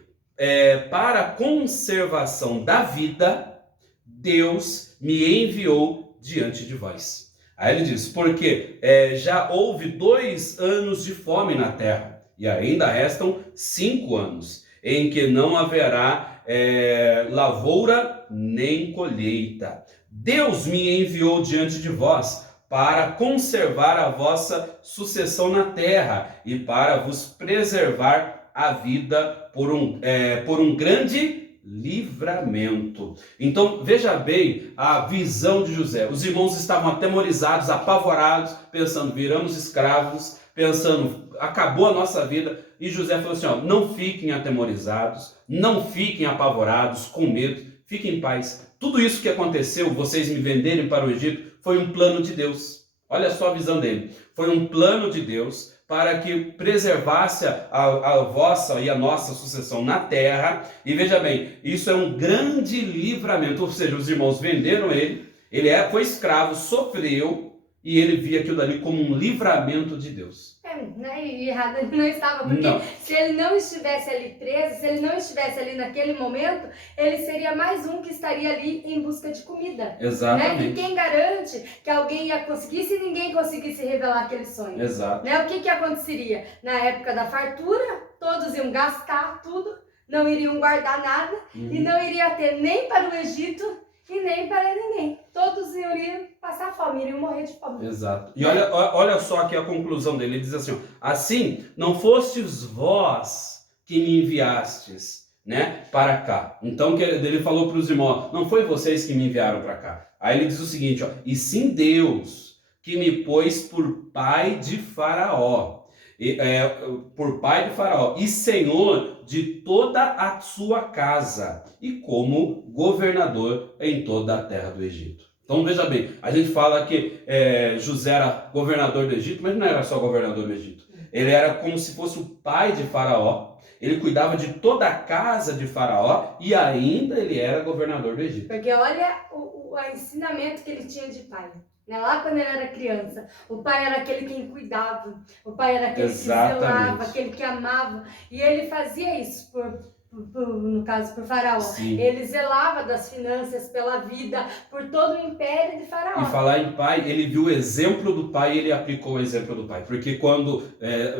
para a conservação da vida, Deus me enviou diante de vós. Aí ele diz: porque já houve 2 anos de fome na terra, e ainda restam 5 anos, em que não haverá lavoura nem colheita. Deus me enviou diante de vós para conservar a vossa sucessão na terra e para vos preservar a vida por um grande livramento. Então veja bem a visão de José. Os irmãos estavam atemorizados, apavorados, pensando: viramos escravos, pensando: acabou a nossa vida. E José falou assim: ó, não fiquem atemorizados, não fiquem apavorados, com medo, fiquem em paz. Tudo isso que aconteceu, vocês me venderem para o Egito, foi um plano de Deus. Olha só a visão dele. Foi um plano de Deus para que preservasse a vossa e a nossa sucessão na terra. E veja bem, isso é um grande livramento. Ou seja, os irmãos venderam ele Ele foi escravo, sofreu, e ele via aquilo dali como um livramento de Deus. Né? E errado ele não estava, porque Não. se ele não estivesse ali preso, se ele não estivesse ali naquele momento, ele seria mais um que estaria ali em busca de comida. Exatamente. Né? E quem garante que alguém ia conseguir se ninguém conseguisse revelar aquele sonho? Exato. Né? O que aconteceria? Na época da fartura, todos iam gastar tudo, não iriam guardar nada, e não iria ter nem para o Egito e nem para ninguém. Todos iriam passar fome, iriam morrer de fome. Exato. E olha só aqui a conclusão dele. Ele diz assim, ó, assim, não fostes vós que me enviastes, né, para cá. Então ele falou para os irmãos, não foi vocês que me enviaram para cá. Aí ele diz o seguinte, ó, e sim Deus que me pôs por pai de Faraó. Por pai de Faraó e senhor de toda a sua casa e como governador em toda a terra do Egito. Então veja bem, a gente fala que José era governador do Egito, mas não era só governador do Egito. Ele era como se fosse o pai de Faraó, ele cuidava de toda a casa de Faraó e ainda ele era governador do Egito. Porque olha o ensinamento que ele tinha de pai. Lá quando ele era criança, o pai era aquele quem cuidava, o pai era aquele que zelava, aquele que amava, e ele fazia isso no caso por Faraó. Sim. Ele zelava das finanças, pela vida, por todo o império de Faraó. E falar em pai, ele viu o exemplo do pai e ele aplicou o exemplo do pai, porque quando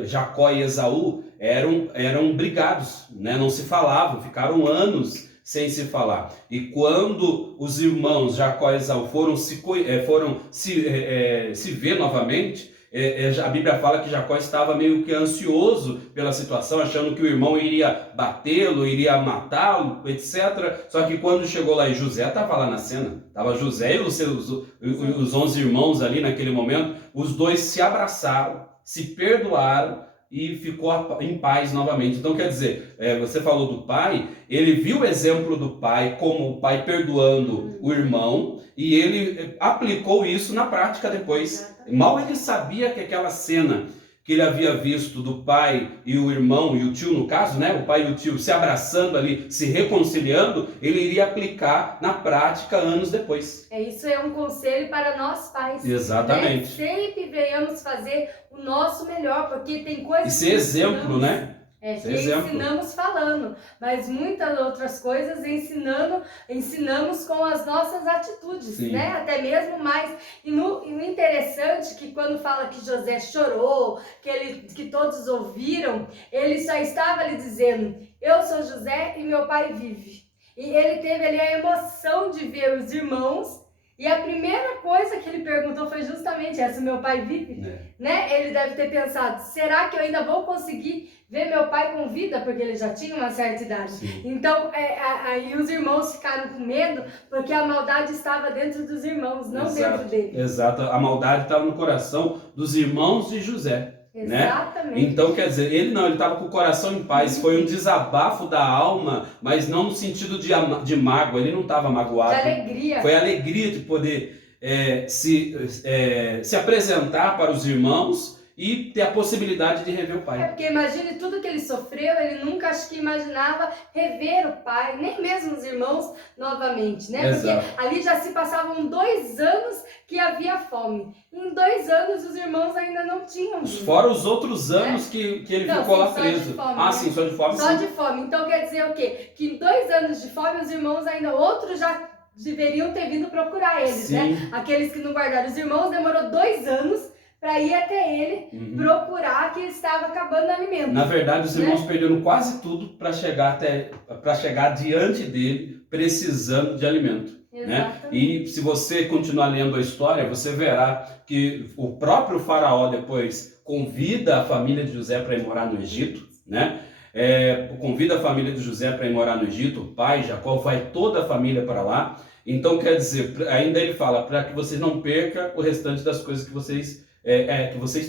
Jacó e Esaú eram brigados, né? Não se falavam, ficaram anos sem se falar. E quando os irmãos Jacó e Esaú foram se ver novamente, a Bíblia fala que Jacó estava meio que ansioso pela situação, achando que o irmão iria batê-lo, iria matá-lo, etc. Só que quando chegou lá e José estava lá na cena, estava José e os 11 irmãos ali naquele momento, os dois se abraçaram, se perdoaram, e ficou em paz novamente. Então quer dizer, você falou do pai, ele viu o exemplo do pai, como o pai perdoando o irmão, e ele aplicou isso na prática depois. Mal ele sabia que aquela cena que ele havia visto do pai e o irmão e o tio, no caso, né, o pai e o tio se abraçando ali, se reconciliando, ele iria aplicar na prática anos depois. Isso é um conselho para nós pais. Exatamente. Né? Sempre venhamos fazer o nosso melhor, porque tem coisas... E ser exemplo, né? Que ensinamos falando, mas muitas outras coisas ensinamos com as nossas atitudes, Sim. Né? Até mesmo mais. E o interessante é que quando fala que José chorou, que todos ouviram, ele só estava ali dizendo, eu sou José e meu pai vive. E ele teve ali a emoção de ver os irmãos. E a primeira coisa que ele perguntou foi justamente essa, meu pai vive? Né? Ele deve ter pensado, será que eu ainda vou conseguir ver meu pai com vida? Porque ele já tinha uma certa idade. Sim. Então, aí os irmãos ficaram com medo, porque a maldade estava dentro dos irmãos, não dentro dele. Exato, a maldade estava no coração dos irmãos de José. Exatamente. Né? Então, quer dizer, ele estava com o coração em paz, foi um desabafo da alma, mas não no sentido de mágoa, ele não estava magoado. De alegria. Foi a alegria de poder se apresentar para os irmãos e ter a possibilidade de rever o pai. Porque imagine tudo que ele sofreu, ele nunca acho que imaginava rever o pai, nem mesmo os irmãos novamente, né? Exato. Porque ali já se passavam 2 anos que havia fome. Em 2 anos os irmãos ainda não tinham vindo. Fora os outros anos que ele ficou lá preso. Sim, só de fome. Só de fome. Então quer dizer o quê? Que em 2 anos de fome os irmãos ainda, outros já deveriam ter vindo procurar eles, Sim. né? Aqueles que não guardaram. Os irmãos demorou 2 anos para ir até ele procurar que estava acabando o alimento. Na verdade, os irmãos perderam quase tudo para chegar diante dele, precisando de alimento. Né? E se você continuar lendo a história, você verá que o próprio Faraó depois convida a família de José para ir morar no Egito, né? Convida a família de José para ir morar no Egito, o pai Jacó vai toda a família para lá. Então quer dizer, ainda ele fala para que vocês não percam o restante das coisas que vocês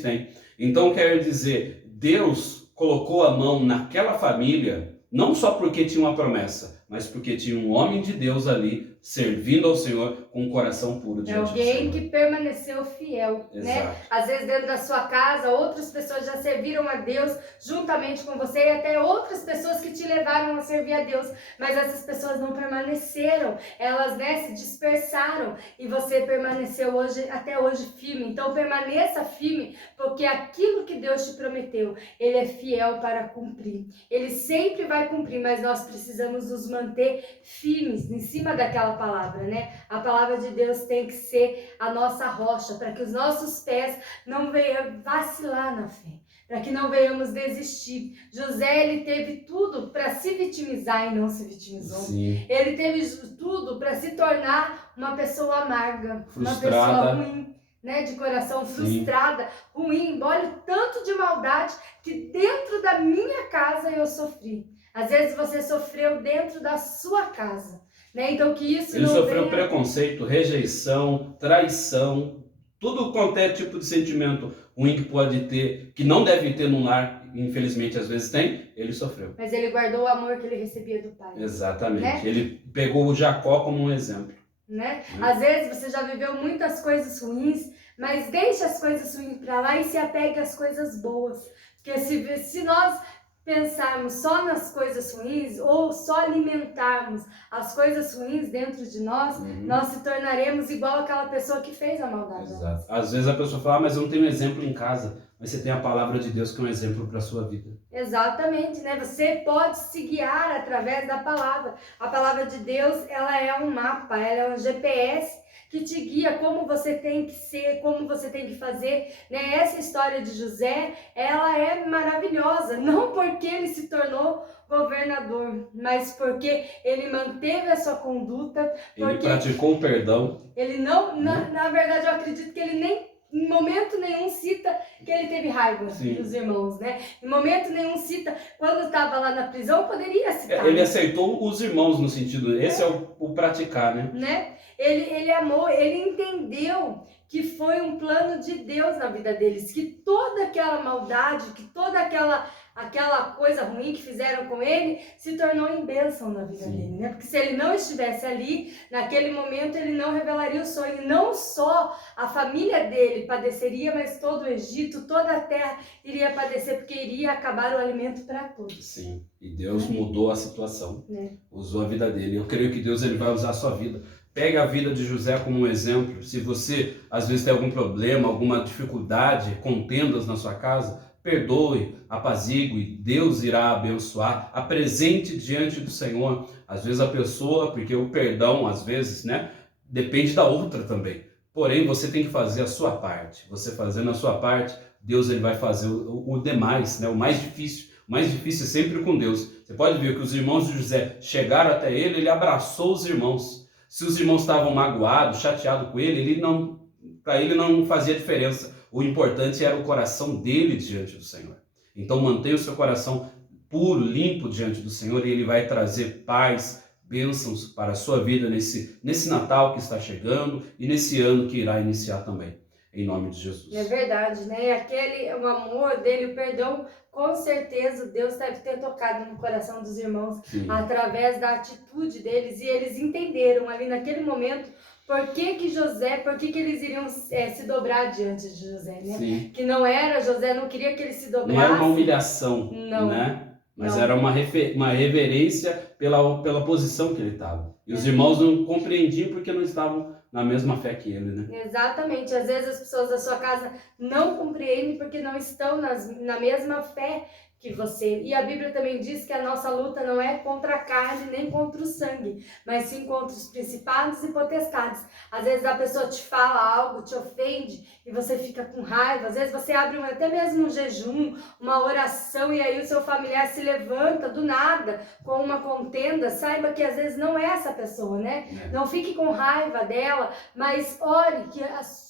têm. Então quer dizer, Deus colocou a mão naquela família, não só porque tinha uma promessa, mas porque tinha um homem de Deus ali servindo ao Senhor com um coração puro É diante do alguém Senhor. que permaneceu fiel, né? Exato. Às vezes dentro da sua casa, outras pessoas já serviram a Deus juntamente com você e até outras pessoas que te levaram a servir a Deus, mas essas pessoas não permaneceram, elas, né, se dispersaram e você permaneceu até hoje firme. Então permaneça firme, porque aquilo que Deus te prometeu, Ele é fiel para cumprir. Ele sempre vai cumprir, mas nós precisamos nos manter firmes em cima daquela palavra, né? A palavra de Deus tem que ser a nossa rocha, para que os nossos pés não venham vacilar na fé, para que não venhamos desistir. José, ele teve tudo para se vitimizar e não se vitimizou. Sim. Ele teve tudo para se tornar uma pessoa amarga, uma pessoa Frustrada. ruim, né, de coração, Sim. frustrada, ruim, embora o tanto de maldade que dentro da minha casa eu sofri. Às vezes você sofreu dentro da sua casa, né? Então que isso Ele não sofreu venha... preconceito, rejeição, traição, tudo quanto é tipo de sentimento ruim que pode ter, que não deve ter num lar, infelizmente às vezes tem, ele sofreu. Mas ele guardou o amor que ele recebia do pai. Exatamente. Né? Ele pegou o Jacó como um exemplo. Né? Às vezes você já viveu muitas coisas ruins, mas deixe as coisas ruins para lá e se apegue às coisas boas. Porque se nós pensarmos só nas coisas ruins ou só alimentarmos as coisas ruins dentro de nós, nós se tornaremos igual aquela pessoa que fez a maldade. Exato. Às vezes a pessoa fala, mas eu não tenho exemplo em casa, mas você tem a palavra de Deus que é um exemplo para a sua vida. Exatamente, né? Você pode se guiar através da palavra. A palavra de Deus, ela é um mapa, ela é um GPS que te guia como você tem que ser, como você tem que fazer, né? Essa história de José, ela é maravilhosa, não porque ele se tornou governador, mas porque ele manteve a sua conduta, Ele praticou o perdão. Ele não, na verdade eu acredito que ele nem em momento nenhum cita que ele teve raiva dos irmãos, né? Em momento nenhum cita, quando estava lá na prisão, poderia citar. Ele aceitou os irmãos no sentido, esse é o praticar, né? Ele amou, ele entendeu que foi um plano de Deus na vida deles, que toda aquela maldade, que toda aquela coisa ruim que fizeram com ele se tornou em bênção na vida dele, né? Porque se ele não estivesse ali, naquele momento ele não revelaria o sonho. E não só a família dele padeceria, mas todo o Egito, toda a terra iria padecer, porque iria acabar o alimento para todos. Sim, e Deus mudou a situação, usou a vida dele. Eu creio que Deus ele vai usar a sua vida. Pega a vida de José como um exemplo. Se você às vezes tem algum problema, alguma dificuldade, contendas na sua casa, perdoe, apazigue, Deus irá abençoar, apresente diante do Senhor. Às vezes a pessoa, porque o perdão, às vezes, né, depende da outra também. Porém, você tem que fazer a sua parte. Você fazendo a sua parte, Deus ele vai fazer o demais, né, o mais difícil. O mais difícil é sempre com Deus. Você pode ver que os irmãos de José chegaram até ele, ele abraçou os irmãos. Se os irmãos estavam magoados, chateados com ele, para ele não fazia diferença. O importante era o coração dele diante do Senhor. Então mantenha o seu coração puro, limpo diante do Senhor e ele vai trazer paz, bênçãos para a sua vida nesse Natal que está chegando e nesse ano que irá iniciar também. Em nome de Jesus. É verdade, né? O amor dele, o perdão, com certeza Deus deve ter tocado no coração dos irmãos. Sim. Através da atitude deles, e eles entenderam ali naquele momento por que eles iriam se dobrar diante de José, né? Sim. Que não era, José não queria que ele se dobrasse. Não era uma humilhação, né? Mas era uma reverência pela posição que ele estava. E os irmãos não compreendiam porque não estavam na mesma fé que ele, né? Exatamente. Às vezes as pessoas da sua casa não compreendem porque não estão na mesma fé que você. E a Bíblia também diz que a nossa luta não é contra a carne nem contra o sangue, mas sim contra os principados e potestades. Às vezes a pessoa te fala algo, te ofende e você fica com raiva. Às vezes você abre até mesmo um jejum, uma oração e aí o seu familiar se levanta do nada com uma contenda. Saiba que às vezes não é essa pessoa, né? Não fique com raiva dela, mas ore que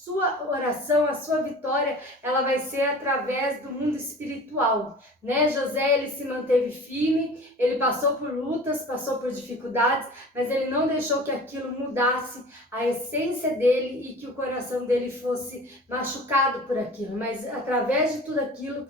sua oração, a sua vitória, ela vai ser através do mundo espiritual, né? José, ele se manteve firme, ele passou por lutas, passou por dificuldades, mas ele não deixou que aquilo mudasse a essência dele e que o coração dele fosse machucado por aquilo, mas através de tudo aquilo,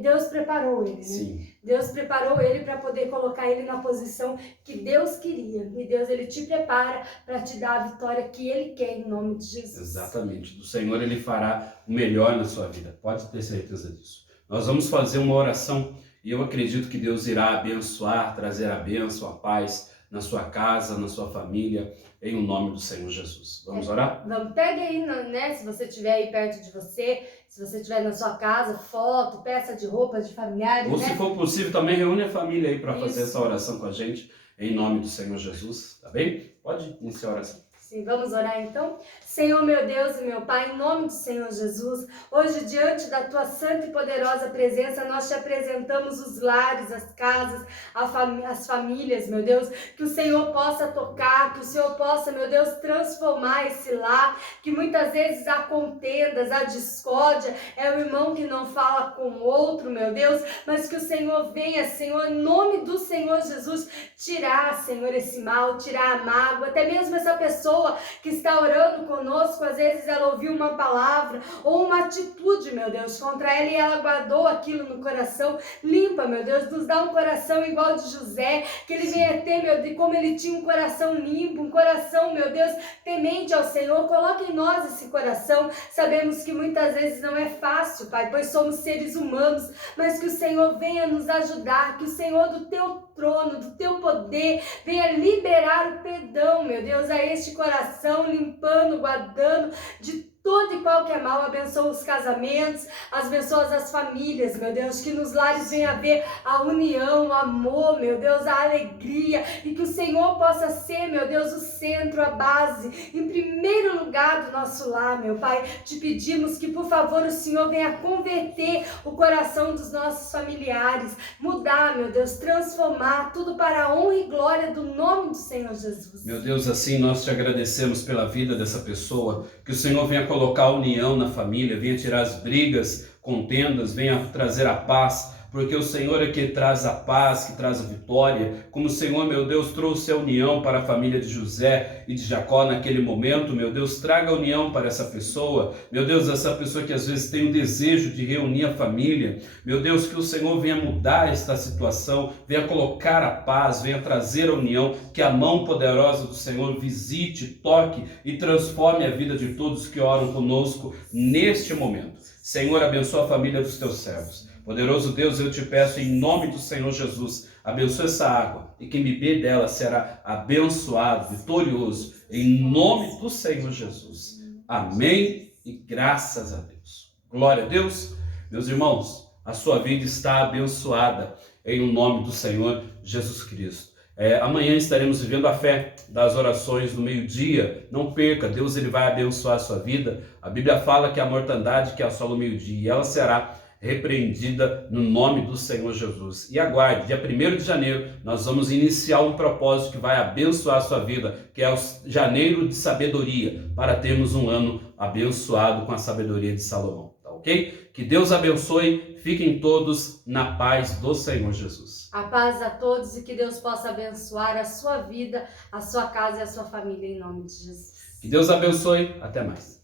Deus preparou ele, né? Sim. Deus preparou ele para poder colocar ele na posição que Deus queria. E Deus, ele te prepara para te dar a vitória que ele quer em nome de Jesus. Exatamente. Do Senhor ele fará o melhor na sua vida. Pode ter certeza disso. Nós vamos fazer uma oração e eu acredito que Deus irá abençoar, trazer a bênção, a paz na sua casa, na sua família, em o nome do Senhor Jesus. Vamos orar? Vamos, pegue aí, né, se você estiver aí perto de você, se você estiver na sua casa, foto, peça de roupas de familiares, ou né? se for possível, também reúne a família aí para fazer essa oração com a gente, em nome do Senhor Jesus, tá bem? Pode iniciar a oração. Sim, vamos orar então? Senhor, meu Deus e meu Pai, em nome do Senhor Jesus, hoje diante da Tua santa e poderosa presença, nós te apresentamos os lares, as casas, as famílias, meu Deus, que o Senhor possa tocar, que o Senhor possa, meu Deus, transformar esse lar, que muitas vezes há contendas, há discórdia, é o irmão que não fala com o outro, meu Deus, mas que o Senhor venha, Senhor, em nome do Senhor Jesus, tirar, Senhor, esse mal, tirar a mágoa, até mesmo essa pessoa que está orando conosco, às vezes ela ouviu uma palavra ou uma atitude, meu Deus, contra ela e ela guardou aquilo no coração. Limpa, meu Deus, nos dá um coração igual de José, que ele venha ter, meu Deus, como ele tinha um coração limpo, um coração, meu Deus, temente ao Senhor. Coloca em nós esse coração. Sabemos que muitas vezes não é fácil, Pai, pois somos seres humanos, mas que o Senhor venha nos ajudar, que o Senhor do Teu trono, do Teu poder, venha liberar o perdão, meu Deus, a este coração, limpando, guardando de todo e qualquer mal. Abençoa os casamentos, abençoa as famílias, meu Deus, que nos lares venha haver a união, o amor, meu Deus, a alegria, e que o Senhor possa ser, meu Deus, o centro, a base, em primeiro lugar do nosso lar, meu Pai. Te pedimos que, por favor, o Senhor venha converter o coração dos nossos familiares, mudar, meu Deus, transformar tudo para a honra e glória do nome do Senhor Jesus. Meu Deus, assim nós te agradecemos pela vida dessa pessoa, que o Senhor venha colocar a união na família, venha tirar as brigas, contendas, venha trazer a paz, porque o Senhor é que traz a paz, que traz a vitória, como o Senhor, meu Deus, trouxe a união para a família de José e de Jacó naquele momento. Meu Deus, traga a união para essa pessoa, meu Deus, essa pessoa que às vezes tem o desejo de reunir a família, meu Deus, que o Senhor venha mudar esta situação, venha colocar a paz, venha trazer a união, que a mão poderosa do Senhor visite, toque e transforme a vida de todos que oram conosco neste momento. Senhor, abençoa a família dos teus servos. Poderoso Deus, eu te peço em nome do Senhor Jesus, abençoa essa água e quem beber dela será abençoado, vitorioso, em nome do Senhor Jesus. Amém e graças a Deus. Glória a Deus. Meus irmãos, a sua vida está abençoada em o nome do Senhor Jesus Cristo. Amanhã estaremos vivendo a fé das orações do meio-dia. Não perca, Deus ele vai abençoar a sua vida. A Bíblia fala que a mortandade que assola o meio-dia, e ela será repreendida no nome do Senhor Jesus. E aguarde, dia 1º de janeiro, nós vamos iniciar um propósito que vai abençoar a sua vida, que é o janeiro de sabedoria, para termos um ano abençoado com a sabedoria de Salomão. Tá ok? Que Deus abençoe, fiquem todos na paz do Senhor Jesus. A paz a todos e que Deus possa abençoar a sua vida, a sua casa e a sua família em nome de Jesus. Que Deus abençoe, até mais.